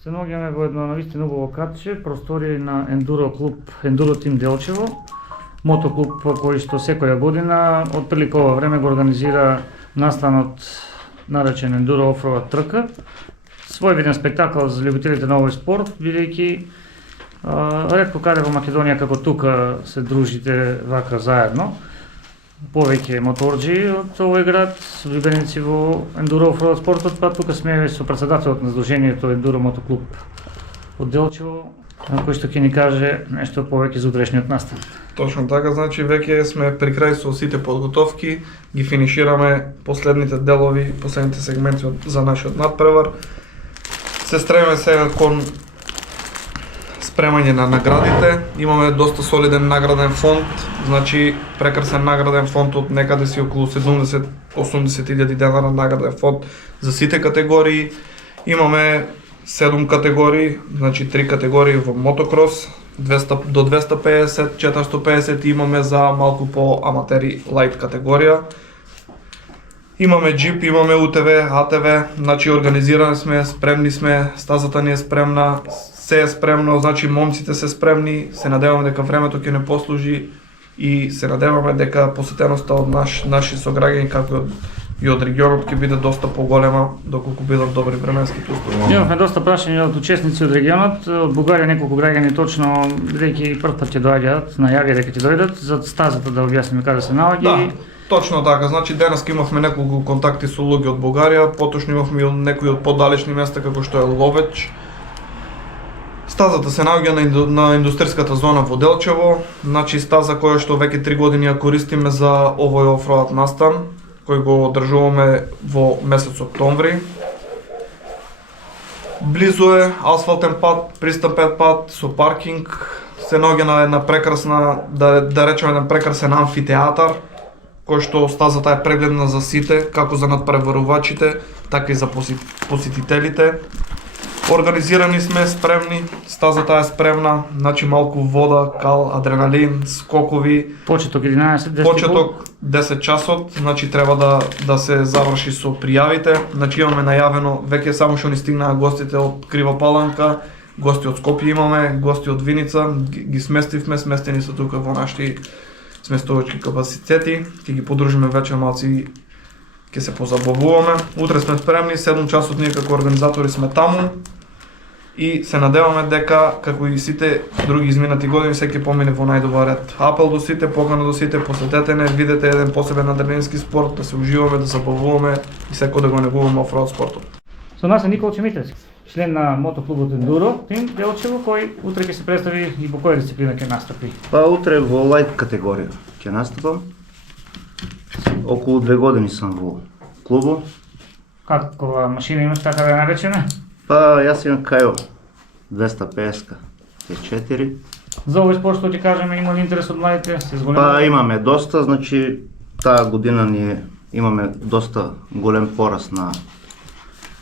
Се наоѓаме во едно навистина убаво катче, просторија на ендуро клуб Ендуро Тим Делчево, мотоклуб кој што секоја година од прилика ова време го организира настанот наречен Ендуро Офроад трка. Својвиден спектакл за љубителите на овој спорт, бидејќи ретко каде во Македонија како тука се дружите вака заедно. Повеќе моторџи од овој град, влюбеници во ендуро офроад спортот, па тука сме со претседателот на Сдруженијето Ендуро мотоклуб од Делчево, кој што ќе ни каже нешто повеќе за утрешниот настан. Точно така, значи веќе сме при крај со сите подготовки, ги финишираме последните делови, последните сегменти за нашиот надпревар. Се стремиме сега кон спремање на наградите. Имаме доста солиден награден фонд, значи прекрасен награден фонд од некаде си околу 70-80 денара награден фонд за сите категории. Имаме 7 категории, значи 3 категории во мотокрос, 200 до 250, 450 имаме за малку по аматери лайт категорија. Имаме джип, имаме УТВ, АТВ, значи организирани сме, спремни сме, стазата ни е спремна, се е спремно, значи момците се спремни, се надеваме дека времето ќе не послужи и се надеваме дека посетеноста од наши сограѓани како и од регионот ќе биде доста поголема доколку бидат добри временските услови. Имавме доста прашања од учесници од регионот, од Бугарија неколку граѓани точно бидејќи прв пат ќе доаѓаат, најави дека ќе дојдат за стазата да објасниме каде се наоѓа. Да, точно така, значи денес имавме неколку контакти со луѓе од Бугарија, поточно имавме и некои од подалечни места како што е Ловеч. Стазата се наоѓа на индустријската зона во Делчево, значи стаза која што веќе 3 години ја користиме за овој офроад настан, кој го одржуваме во месец октомври. Близу е асфалтен пат, пристапен пат со паркинг, се наоѓа на една прекрасна, да речеме еден прекрасен амфитеатар, кој што стазата е прегледна за сите, како за надпреварувачите, така и за посетителите. Организирани сме, спремни, стазата е спремна, значи малку вода, кал, адреналин, скокови. Почеток 11, Почеток 10 часот, значи треба да се заврши со пријавите. Значи имаме најавено, веќе само што ни стигнаа гостите од Крива Паланка, гости од Скопје имаме, гости од Виница, ги сместивме, сместени се тука во нашите сместувачки капацитети, ќе ги подружиме вечер малци, ќе се позабавуваме. Утре сме спремни, 7 часот ние како организатори сме таму и се надеваме дека како и сите други изминати години се ќе помине во најдобар ред. Апел до сите, покана до сите, посетете не, видете еден посебен адреналински спорт, да се уживаме, да забавуваме и секој да го негуваме офроад спортот. Со нас е Никол Чемитевски, член на мотоклубот Ендуро Тим Делчево, кој утре ќе се представи и во која дисциплина ќе настапи. Па утре во лајт категорија ќе настапам. Околу 2 години сам во клубот. Каква машина имаш, така да наречеме? Па јас имам Кајо 250 Т4. За овој спорт што ќе кажеме, има ли интерес од младите? Па имаме доста, значи таа година имаме доста голем пораст на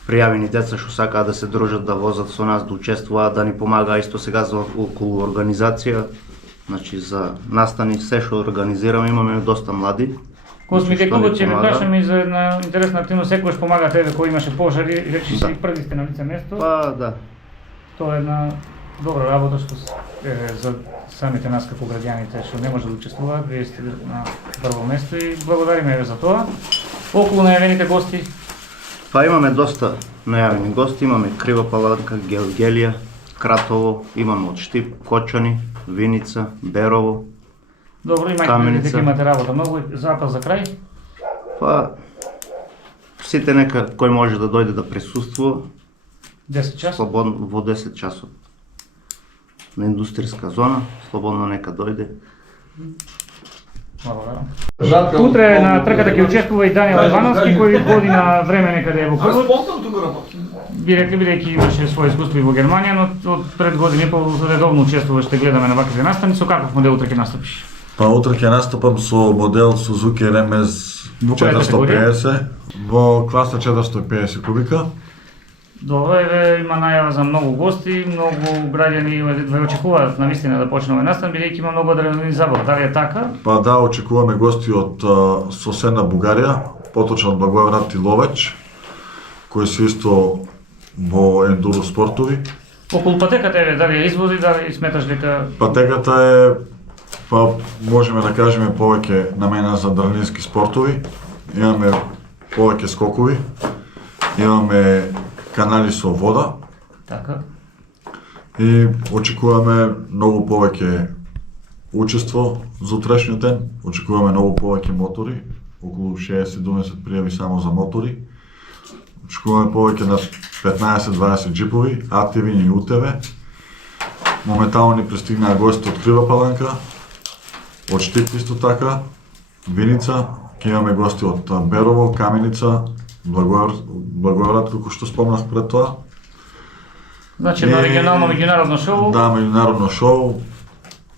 пријавени деца што сакаат да се дружат, да возат со нас, да учествуваат, да ни помагаа исто сега за околу организација. Значи за настани се што организираме имаме доста млади. Космите клубот ќе ме прашаме и за една интересна активност, секојаш помага тебе кој имаше пожари, речи си први сте на лице место. Па да. Тоа е една добра работа што за самите нас како граѓаните што не може да учествуваат, вие сте на прво место и благодариме ве за тоа. Околу најавените гости? Па имаме доста најавени гости, имаме Крива Паланка, Гелгелија, Кратово, имаме од Штип, Кочани, Виница, Берово. Добро, имајте дека имате работа многу, запас за крај? Па, сите нека кој може да дојде да присуствува. 10 часот? Слободно, во 10 часот. На индустријска зона, слободно нека дојде. Благодарам. Утре на трката ќе учествува и Даниел Ивановски, кој година време некаде е во клубот. Бидејќи имаше своје искуство и во Германија, но од пред години редовно учествуваш, ще гледаме на вакви настани. Со каков модел утре ќе настапиш? Па утре ќе настапам со модел Suzuki RMS 450 во класа 450 кубика. Добро, има најава за многу гости, многу граѓани ве очекуваат навистина да почне овој настан, бидејќи има многу адреналин забава. Дали е така? Па да, очекуваме гости од соседна Бугарија, поточно од Благоевград и Ловеч, кои се исто во ендуро спортови. Околу патеката е дали изводи, дали сметаш дека Патеката е, па можеме да кажеме повеќе намена за адреналински спортови. Имаме повеќе скокови, имаме канали со вода така? и очекуваме многу повеќе учество за утрешниот ден. Очекуваме многу повеќе мотори, околу 60-70 пријави само за мотори. Очекуваме повеќе на 15-20 джипови, АТВ и УТВ. Моментално ни пристигнаа гости од Крива Паланка, од Штип исто така, Виница, ќе имаме гости од Берово, Каменица, Благоевград, како што спомнах пред тоа. Значи едно регионално меѓународно шоу. Да, меѓународно шоу,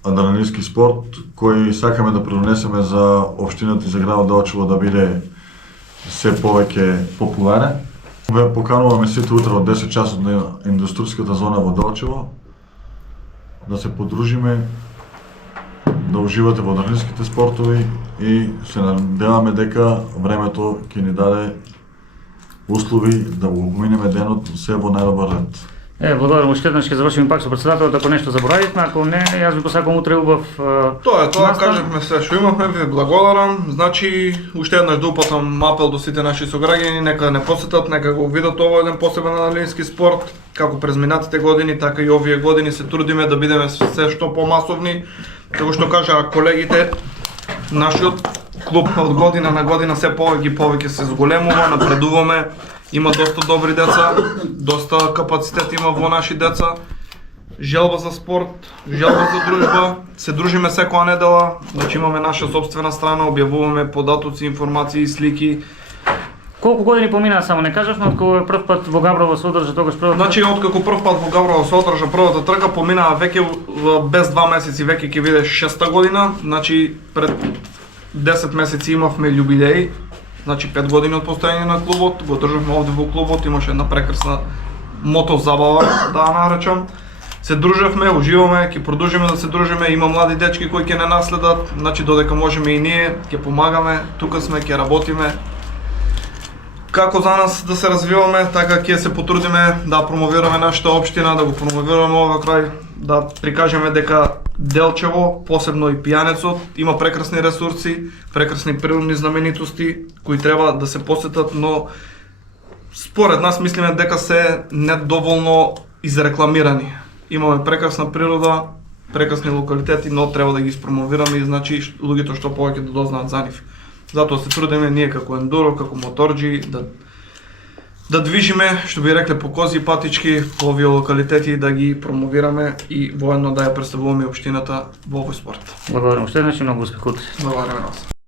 адреналински спорт, кој сакаме да придонесеме за општината и за градот Делчево да биде се повеќе популарен. Ве покануваме сите утре од 10 часот на индустријската зона во Делчево да се подружиме, да уживате во адреналинските спортови и се надеваме дека времето ќе ни даде услови да го поминеме денот се во најдобар ред. Благодарам, уште еднаш ќе завршиме пак со претседателот, ако нешто заборавивме, ако не, јас ви посакувам утре убав Тоа е, тоа настан. кажавме се што имавме, ви благодарам. Значи, уште еднаш да упатам апел до сите наши сограѓани, нека не посетат, нека го видат овој еден посебен адреналински спорт, како през минатите години, така и овие години се трудиме да бидеме се што помасовни. Како што кажаа колегите, нашиот клуб од година на година се повеќе се зголемува, напредуваме. Има доста добри деца, доста капацитет има во наши деца. Желба за спорт, желба за дружба, се дружиме секоја недела, значи имаме наша собствена страна, објавуваме податоци, информации, слики. Колку години поминаа само не кажавме, од кога прв пат во Габрово се одржа тогаш првата? Значи откако прв пат во Габрово се одржа првата трка, поминаа веќе без 2 месеци веќе ќе биде 6-та година, значи пред 10 месеци имавме јубилеј. Значи 5 години од постојање на клубот, го државме овде во клубот, имаше една прекрасна мото забава, да ја наречам. Се дружевме, уживаме, ќе продолжиме да се дружиме, има млади дечки кои ќе не наследат, значи додека можеме и ние, ќе помагаме, тука сме, ќе работиме. Како за нас да се развиваме, така ќе се потрудиме да промовираме нашата општина, да го промовираме овој крај, да прикажеме дека Делчево, посебно и Пијанецот, има прекрасни ресурси, прекрасни природни знаменитости кои треба да се посетат, но според нас мислиме дека се недоволно изрекламирани. Имаме прекрасна природа, прекрасни локалитети, но треба да ги испромовираме и значи луѓето што повеќе да дознаат за нив. Затоа се трудиме ние како ендуро, како моторџи да движиме, што би рекле, по кози и патички по овие локалитети, да ги промовираме и воедно да ја представуваме општината во овој спорт. Благодарам, уште еднаш и многу успех утре. Благодарам на вас.